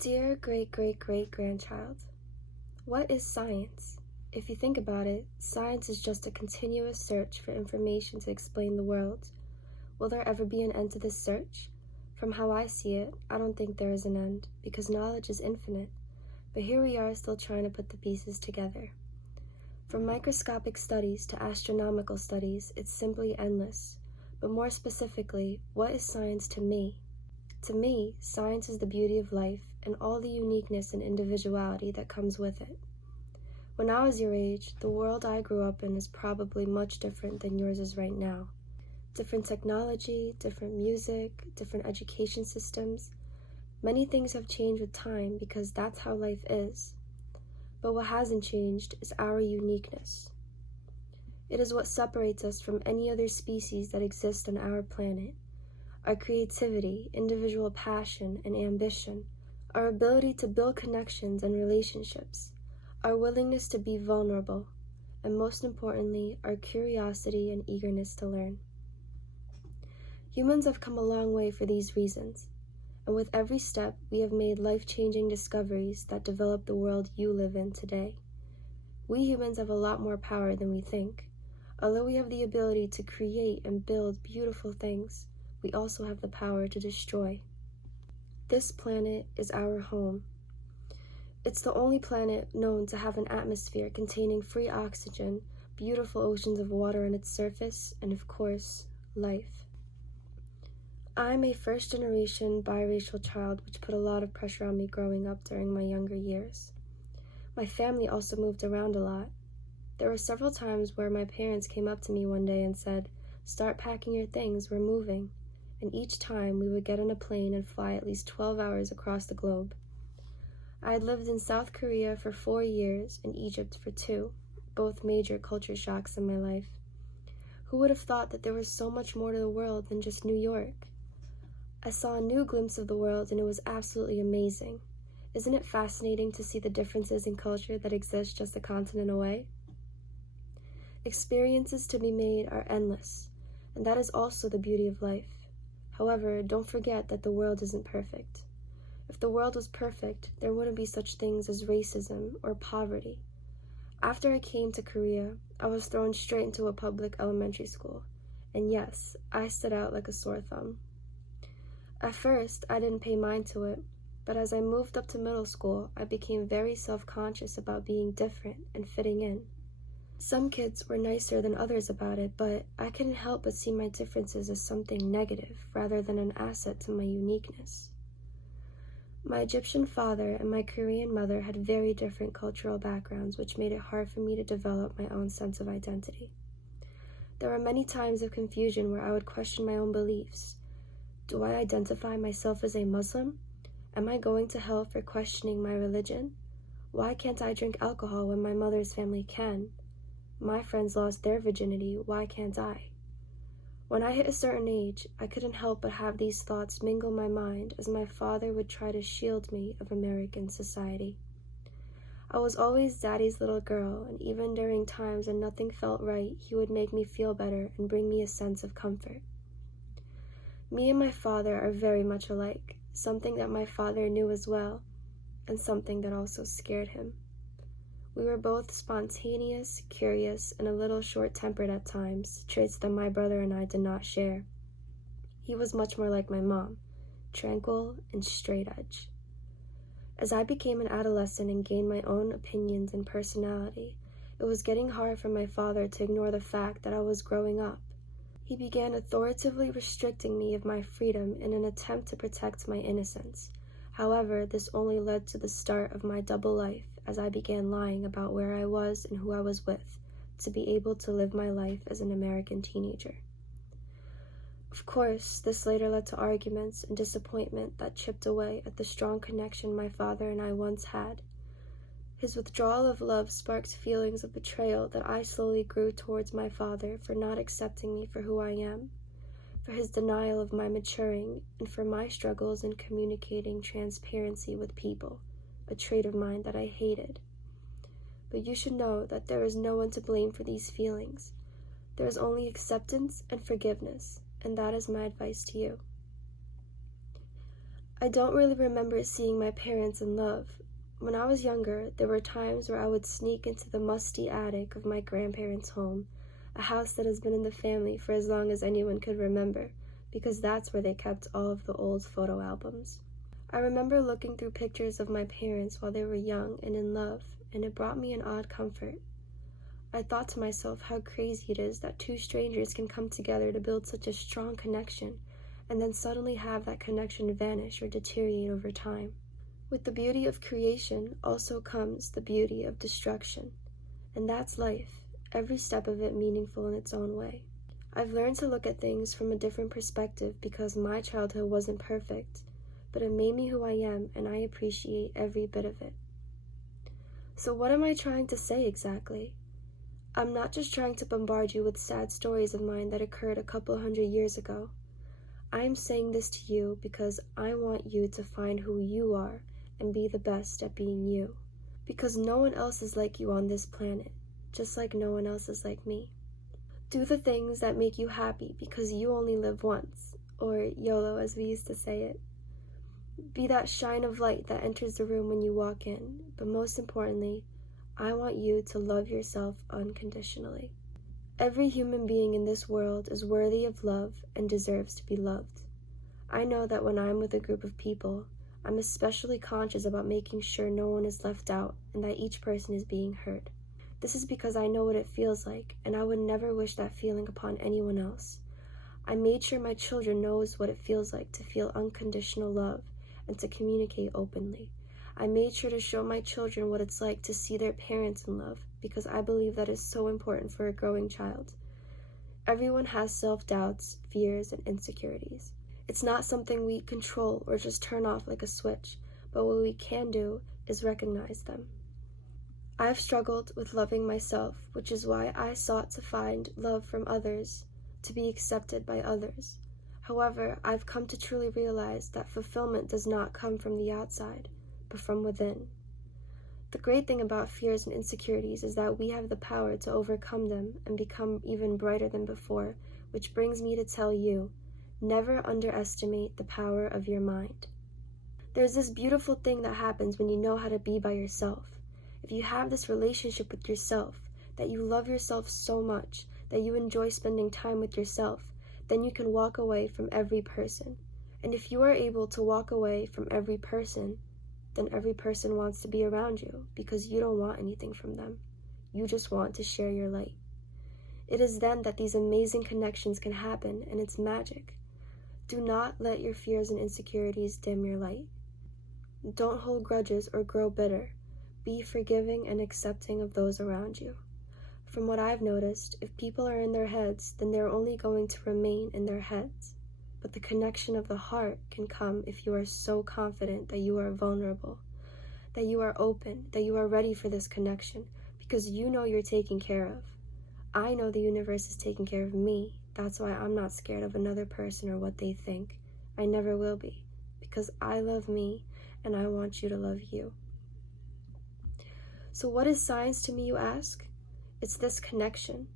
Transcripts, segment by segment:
Dear great-great-great-grandchild, what is science? If you think about it, science is just a continuous search for information to explain the world. Will there ever be an end to this search? From how I see it, I don't think there is an end, because knowledge is infinite. But here we are still trying to put the pieces together. From microscopic studies to astronomical studies, it's simply endless. But more specifically, what is science to me? To me, science is the beauty of life and all the uniqueness and individuality that comes with it. When I was your age, the world I grew up in is probably much different than yours is right now. Different technology, different music, different education systems. Many things have changed with time because that's how life is. But what hasn't changed is our uniqueness. It is what separates us from any other species that exist on our planet. Our creativity, individual passion, and ambition, our ability to build connections and relationships, our willingness to be vulnerable, and most importantly, our curiosity and eagerness to learn. Humans have come a long way for these reasons, and with every step, we have made life-changing discoveries that develop the world you live in today. We humans have a lot more power than we think. Although we have the ability to create and build beautiful things, we also have the power to destroy. This planet is our home. It's the only planet known to have an atmosphere containing free oxygen, beautiful oceans of water on its surface, and of course, life. I'm a first-generation biracial child, which put a lot of pressure on me growing up during my younger years. My family also moved around a lot. There were several times where my parents came up to me one day and said, "Start packing your things, we're moving." And each time we would get on a plane and fly at least 12 hours across the globe. I had lived in South Korea for 4 years and Egypt for 2, both major culture shocks in my life. Who would have thought that there was so much more to the world than just New York? I saw a new glimpse of the world and it was absolutely amazing. Isn't it fascinating to see the differences in culture that exist just a continent away? Experiences to be made are endless, and that is also the beauty of life. However, don't forget that the world isn't perfect. If the world was perfect, there wouldn't be such things as racism or poverty. After I came to Korea, I was thrown straight into a public elementary school. And yes, I stood out like a sore thumb. At first, I didn't pay mind to it, but as I moved up to middle school, I became very self-conscious about being different and fitting in. Some kids were nicer than others about it, but I couldn't help but see my differences as something negative rather than an asset to my uniqueness. My Egyptian father and my Korean mother had very different cultural backgrounds, which made it hard for me to develop my own sense of identity. There were many times of confusion where I would question my own beliefs. Do I identify myself as a Muslim? Am I going to hell for questioning my religion? Why can't I drink alcohol when my mother's family can? My friends lost their virginity, why can't I? When I hit a certain age, I couldn't help but have these thoughts mingle my mind as my father would try to shield me of American society. I was always Daddy's little girl, and even during times when nothing felt right, he would make me feel better and bring me a sense of comfort. Me and my father are very much alike, something that my father knew as well, and something that also scared him. We were both spontaneous, curious, and a little short-tempered at times, traits that my brother and I did not share. He was much more like my mom, tranquil and straight edge. As I became an adolescent and gained my own opinions and personality, it was getting hard for my father to ignore the fact that I was growing up. He began authoritatively restricting me of my freedom in an attempt to protect my innocence. However, this only led to the start of my double life as I began lying about where I was and who I was with to be able to live my life as an American teenager. Of course, this later led to arguments and disappointment that chipped away at the strong connection my father and I once had. His withdrawal of love sparked feelings of betrayal that I slowly grew towards my father for not accepting me for who I am, for his denial of my maturing, and for my struggles in communicating transparency with people, a trait of mine that I hated. But you should know that there is no one to blame for these feelings. There is only acceptance and forgiveness, and that is my advice to you. I don't really remember seeing my parents in love. When I was younger, there were times where I would sneak into the musty attic of my grandparents' home, a house that has been in the family for as long as anyone could remember, because that's where they kept all of the old photo albums. I remember looking through pictures of my parents while they were young and in love, and it brought me an odd comfort. I thought to myself how crazy it is that two strangers can come together to build such a strong connection, and then suddenly have that connection vanish or deteriorate over time. With the beauty of creation also comes the beauty of destruction, and that's life, every step of it meaningful in its own way. I've learned to look at things from a different perspective because my childhood wasn't perfect, but it made me who I am, and I appreciate every bit of it. So what am I trying to say exactly? I'm not just trying to bombard you with sad stories of mine that occurred a couple hundred years ago. I am saying this to you because I want you to find who you are and be the best at being you. Because no one else is like you on this planet, just like no one else is like me. Do the things that make you happy because you only live once, or YOLO as we used to say it. Be that shine of light that enters the room when you walk in, but most importantly, I want you to love yourself unconditionally. Every human being in this world is worthy of love and deserves to be loved. I know that when I'm with a group of people, I'm especially conscious about making sure no one is left out and that each person is being heard. This is because I know what it feels like, and I would never wish that feeling upon anyone else. I made sure my children knows what it feels like to feel unconditional love and to communicate openly. I made sure to show my children what it's like to see their parents in love, because I believe that is so important for a growing child. Everyone has self-doubts, fears, and insecurities. It's not something we control or just turn off like a switch, but what we can do is recognize them. I've struggled with loving myself, which is why I sought to find love from others, to be accepted by others. However, I've come to truly realize that fulfillment does not come from the outside, but from within. The great thing about fears and insecurities is that we have the power to overcome them and become even brighter than before, which brings me to tell you, never underestimate the power of your mind. There's this beautiful thing that happens when you know how to be by yourself. If you have this relationship with yourself, that you love yourself so much, that you enjoy spending time with yourself, then you can walk away from every person. And if you are able to walk away from every person, then every person wants to be around you because you don't want anything from them. You just want to share your light. It is then that these amazing connections can happen, and it's magic. Do not let your fears and insecurities dim your light. Don't hold grudges or grow bitter. Be forgiving and accepting of those around you. From what I've noticed, if people are in their heads, then they're only going to remain in their heads. But the connection of the heart can come if you are so confident that you are vulnerable, that you are open, that you are ready for this connection, because you know you're taken care of. I know the universe is taking care of me. That's why I'm not scared of another person or what they think. I never will be, because I love me and I want you to love you. So what is science to me, you ask? It's this connection,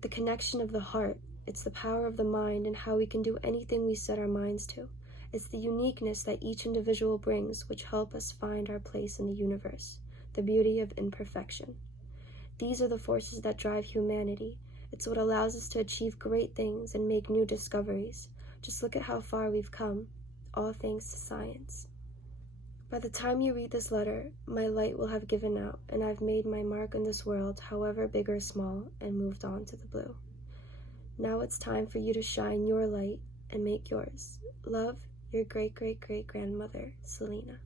the connection of the heart. It's the power of the mind and how we can do anything we set our minds to. It's the uniqueness that each individual brings which help us find our place in the universe, the beauty of imperfection. These are the forces that drive humanity. It's what allows us to achieve great things and make new discoveries. Just look at how far we've come, all thanks to science. By the time you read this letter, my light will have given out, and I've made my mark in this world, however big or small, and moved on to the blue. Now it's time for you to shine your light and make yours. Love, your great-great-great-grandmother, Selena.